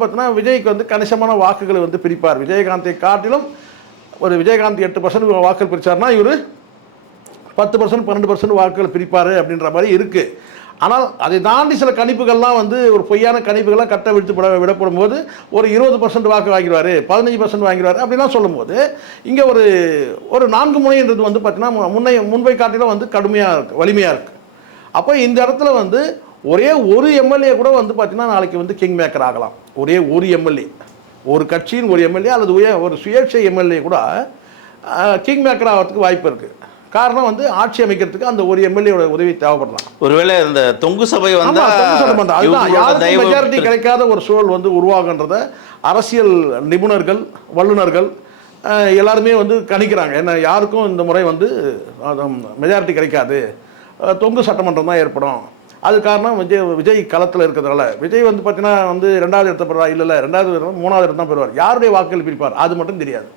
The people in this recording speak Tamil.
பார்த்தீங்கன்னா விஜய்க்கு வந்து கணிசமான வாக்குகளை வந்து பிரிப்பார். விஜயகாந்தை காட்டிலும் ஒரு விஜயகாந்த் 8% வாக்குகள் பிரித்தார்னா இவர் 10% 12% வாக்குகள் பிரிப்பார் அப்படின்ற மாதிரி இருக்குது. ஆனால் அதை தாண்டி சில கணிப்புகள்லாம் வந்து ஒரு பொய்யான கணிப்புகள்லாம் கட்ட விடப்படும் போது ஒரு 20% வாக்கு வாங்கிடுவார், 15% வாங்கிடுவார் அப்படிலாம் சொல்லும்போது இங்கே ஒரு 4 முனைன்றது வந்து பார்த்தீங்கன்னா முன்பை காட்டிலும் வந்து கடுமையாக இருக்குது, வலிமையாக இருக்குது. அப்போ இந்த இடத்துல வந்து ஒரே ஒரு எம்எல்ஏ கூட வந்து பார்த்தீங்கன்னா நாளைக்கு வந்து கிங் மேக்கர் ஆகலாம். ஒரே ஒரு எம்எல்ஏ, ஒரு கட்சியின் ஒரு எம்எல்ஏ அல்லது ஒரு சுயேட்சை எம்எல்ஏ கூட கிங் மேக்கர் ஆகிறதுக்கு வாய்ப்பு இருக்குது. காரணம் வந்து ஆட்சி அமைக்கிறதுக்கு அந்த ஒரு எம்எல்ஏவோட உதவி தேவைப்படலாம். ஒருவேளை இந்த தொங்கு சபை வந்து அதுதான் யாருக்கும் மெஜாரிட்டி கிடைக்காத ஒரு சூழல் வந்து உருவாகுன்றத அரசியல் நிபுணர்கள், வல்லுநர்கள் எல்லாருமே வந்து கணிக்கிறாங்க. ஏன்னா யாருக்கும் இந்த முறை வந்து மெஜாரிட்டி கிடைக்காது, தொங்கு சட்டமன்றம் தான் ஏற்படும். அது காரணம் விஜய் களத்தில் இருக்கிறதுனால. விஜய் வந்து பார்த்தீங்கன்னா வந்து 2வது இடத்த பெறுவார், இல்லை 2வது இடம் 3வது இடம் தான் பெறுவார். யாருடைய வாக்குகள் பிரிப்பார் அது மட்டும் தெரியாது.